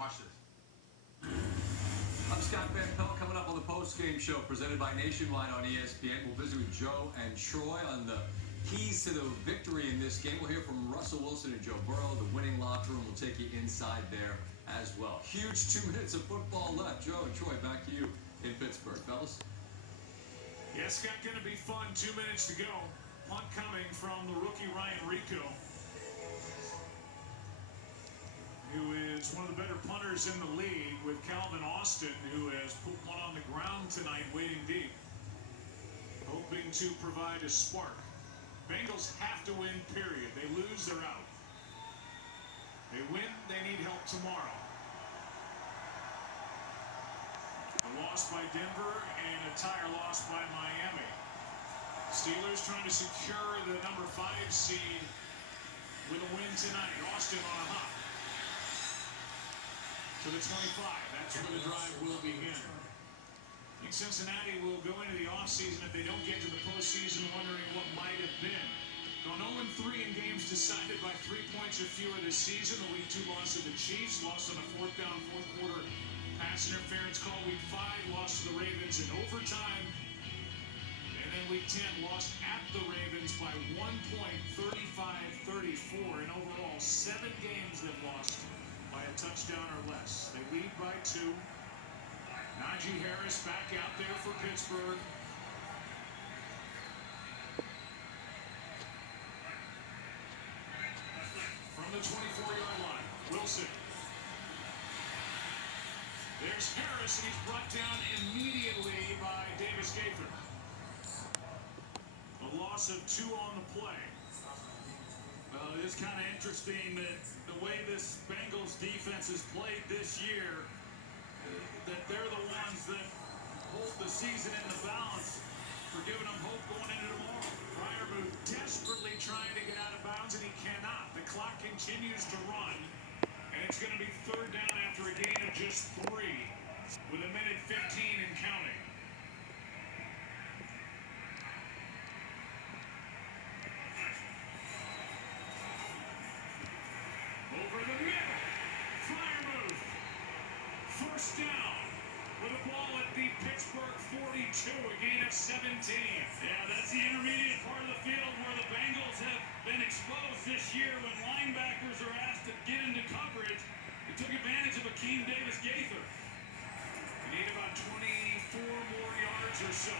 Watch this. I'm Scott Van Pelt, coming up on the post-game show presented by Nationwide on ESPN. We'll visit with Joe and Troy on the keys to the victory in this game. We'll hear from Russell Wilson and Joe Burrow. The winning locker room will take you inside there as well. Huge 2 minutes of football left. Joe and Troy, back to you in Pittsburgh. Fellas? Yeah, Scott, going to be fun. 2 minutes to go. Punt coming from the rookie Ryan Rico, who is one of the better punters in the league, with Calvin Austin, who has put one on the ground tonight waiting deep, hoping to provide a spark. Bengals have to win, period. They lose, they're out. They win, they need help tomorrow. A loss by Denver and a tire loss by Miami. Steelers trying to secure the number 5 seed with a win tonight. Austin on a hop to the 25. That's where the drive will begin. I think Cincinnati will go into the offseason, if they don't get to the postseason, wondering what might have been. Gone 0-3 in games decided by 3 points or fewer this season. The Week 2 loss to the Chiefs, lost on a 4th down, 4th quarter pass interference call. Week 5 lost to the Ravens in overtime. And then Week 10 lost at the Ravens by 1 point, 35-34. And overall, 7 games they've lost by a touchdown or less. They lead by 2. Najee Harris back out there for Pittsburgh. From the 24-yard line, Wilson. There's Harris, and he's brought down immediately by Davis Gaither. A loss of 2 on the play. Well, it's kind of interesting that the way this Bengals defense has played this year, that they're the ones that hold the season in the balance for giving them hope going into tomorrow. Freiermuth desperately trying to get out of bounds, and he cannot. The clock continues to run, and it's going to be 3rd down after a gain of just 3 with 1:15 and counting. Over the middle, Freiermuth. 1st down with a ball at the Pittsburgh 42, a gain of 17. Yeah, that's the intermediate part of the field where the Bengals have been exposed this year when linebackers are asked to get into coverage. They took advantage of Akeem Davis Gaither. They need about 24 more yards or so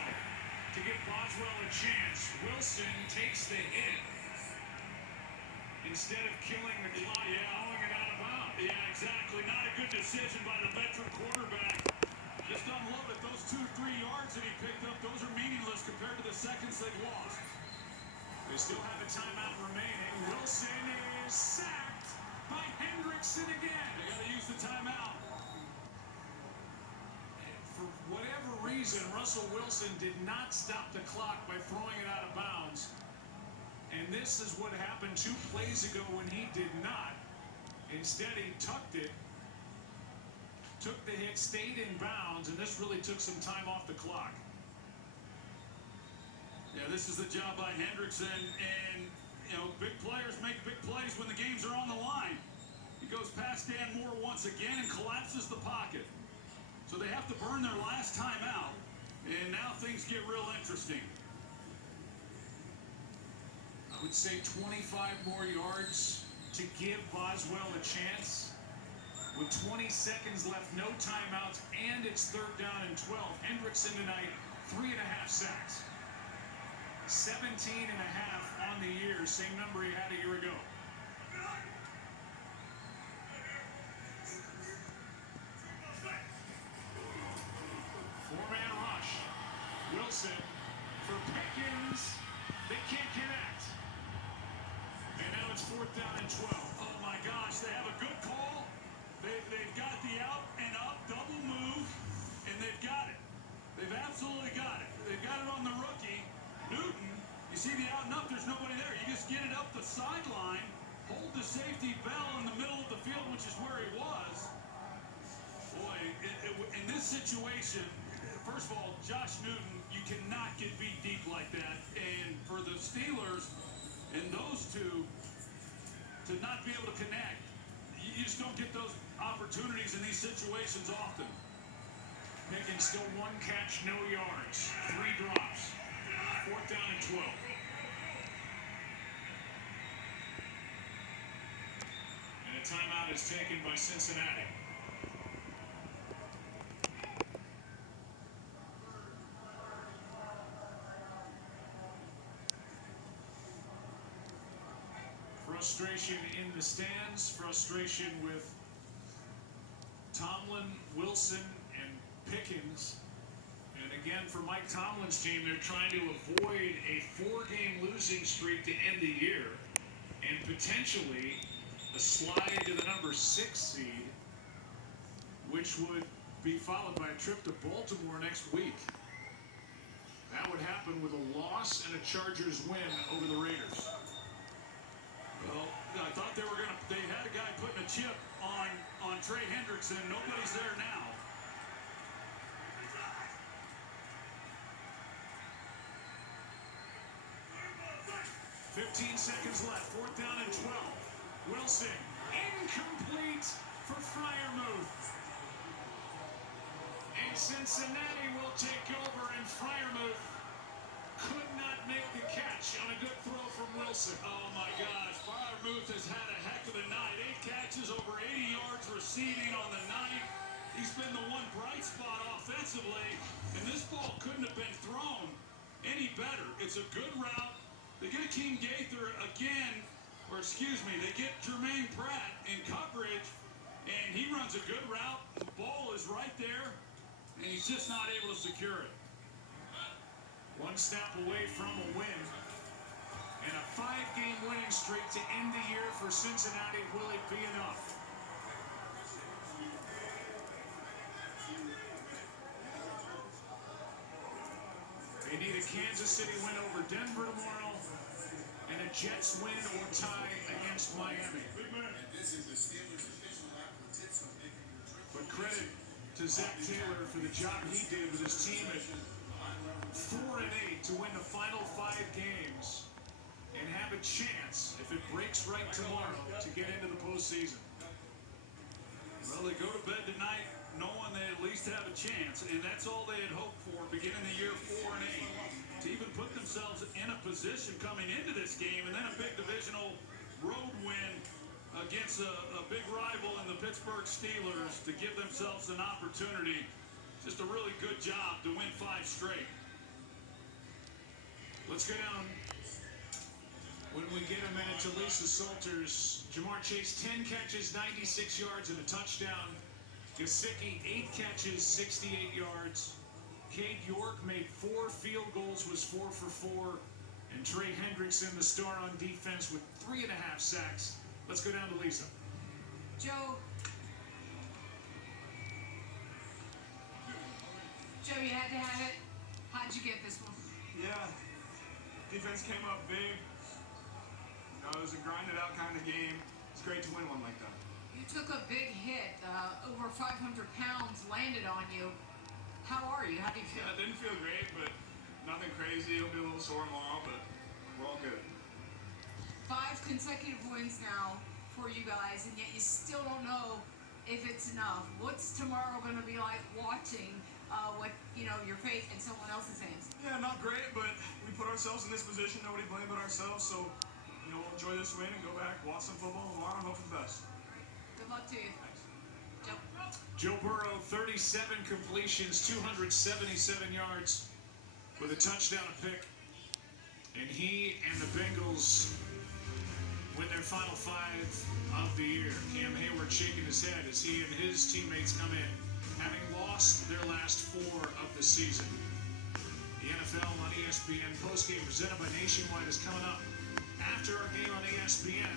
to give Boswell a chance. Wilson takes the hit instead of killing the clock, throwing it out of bounds. Yeah, exactly. Not a good decision by the veteran quarterback. Just unload it. Those 2-3 yards that he picked up, those are meaningless compared to the seconds they've lost. They still have a timeout remaining. Wilson is sacked by Hendrickson again. They got to use the timeout. And for whatever reason, Russell Wilson did not stop the clock by throwing it out of bounds. And this is what happened 2 plays ago when he did not. Instead, he tucked it, took the hit, stayed in bounds, and this really took some time off the clock. Yeah, this is the job by Hendrickson, and, you know, big players make big plays when the games are on the line. He goes past Dan Moore once again and collapses the pocket. So they have to burn their last time out, and now things get real interesting. I would say 25 more yards to give Boswell a chance. With 20 seconds left, no timeouts, and it's 3rd down and 12. Hendrickson tonight, 3.5 sacks. 17.5 on the year, same number he had a year ago. Four-man rush. Wilson for Pickens. They can't connect. And now it's 4th down and 12. Oh my gosh, they have a good call. They've got the out and up double move, and they've got it. They've absolutely got it. They've got it on the rookie, Newton. You see the out and up, there's nobody there. You just get it up the sideline, hold the safety bell in the middle of the field, which is where he was. Boy, in this situation, first of all, Josh Newton, you cannot get beat deep like that. And for the Steelers and those two to not be able to connect, you just don't get those opportunities in these situations often. Pickens still 1 catch, no yards, 3 drops. 4th down and 12. And a timeout is taken by Cincinnati. Frustration in the stands, frustration with Tomlin, Wilson, and Pickens. And again, for Mike Tomlin's team, they're trying to avoid a 4-game losing streak to end the year and potentially a slide to the number 6 seed, which would be followed by a trip to Baltimore next week. That would happen with a loss and a Chargers win over the Raiders. Well, I thought they had a guy putting a chip on Trey Hendrickson. Nobody's there now. "15 seconds left, 4th down and 12. Wilson, incomplete for Freiermuth. And Cincinnati will take over, and Freiermuth could not make the catch on a good throw from Wilson. Oh my gosh, Freiermuth has had a heck of a night. 8 catches, over 80 yards receiving on the night. He's been the one bright spot offensively, and this ball couldn't have been thrown any better. It's a good route. They get Akeem Gaither again, they get Jermaine Pratt in coverage, and he runs a good route. The ball is right there, and he's just not able to secure it. 1 snap away from a win. And a 5-game winning streak to end the year for Cincinnati. Will it be enough? They need a Kansas City win over Denver tomorrow and a Jets win or tie against Miami. But credit to Zach Taylor for the job he did with his team at 4-8 to win the final 5 games and have a chance, if it breaks right tomorrow, to get into the postseason. Well, they go to bed tonight knowing they at least have a chance, and that's all they had hoped for beginning the year 4-8. To even put themselves in a position coming into this game, and then a big divisional road win against a big rival in the Pittsburgh Steelers to give themselves an opportunity. Just a really good job to win 5 straight. Let's go down, when we get a minute, to Lisa Salters. Jamar Chase, 10 catches, 96 yards, and a touchdown. Gesicki, 8 catches, 68 yards. Cade York made 4 field goals, was 4 for 4. And Trey Hendrickson, the star on defense, with 3.5 sacks. Let's go down to Lisa. Joe, you had to have it. How'd you get this one? Yeah, defense came up big. You know, it was a grinded out kind of game. It's great to win one like that. You took a big hit. Over 500 pounds landed on you. How are you? How do you feel? Yeah, it didn't feel great, but nothing crazy. It'll be a little sore tomorrow, but we're all good. 5 consecutive wins now for you guys, and yet you still don't know if it's enough. What's tomorrow going to be like watching what, your faith in someone else's hands? Yeah, not great, but we put ourselves in this position. Nobody blamed but ourselves, so, we'll enjoy this win and go back, watch some football tomorrow, and hope for the best. Good luck to you. Thanks. Joe Burrow, 37 completions, 277 yards with a touchdown, a pick. And he and the Bengals win their final 5 of the year. Cam Hayward shaking his head as he and his teammates come in, having lost their last 4 of the season. The NFL on ESPN postgame presented by Nationwide is coming up after our game on ESPN.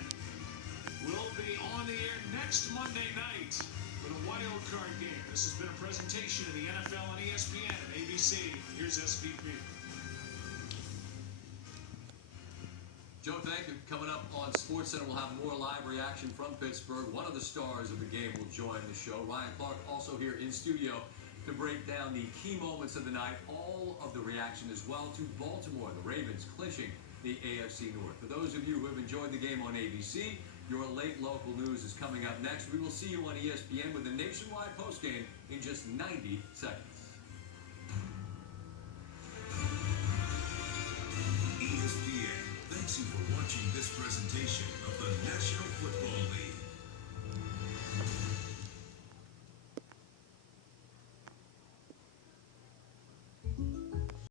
We'll be on the air next Monday night with a wild card game. This has been a presentation of the NFL on ESPN and ABC. Here's SVP. Joe, thank you. Coming up on SportsCenter, we'll have more live reaction from Pittsburgh. One of the stars of the game will join the show. Ryan Clark also here in studio to break down the key moments of the night. All of the reaction as well to Baltimore, the Ravens clinching the AFC North. For those of you who have enjoyed the game on ABC, Your late local news is coming up next. We will see you on ESPN with a nationwide postgame in just 90 seconds.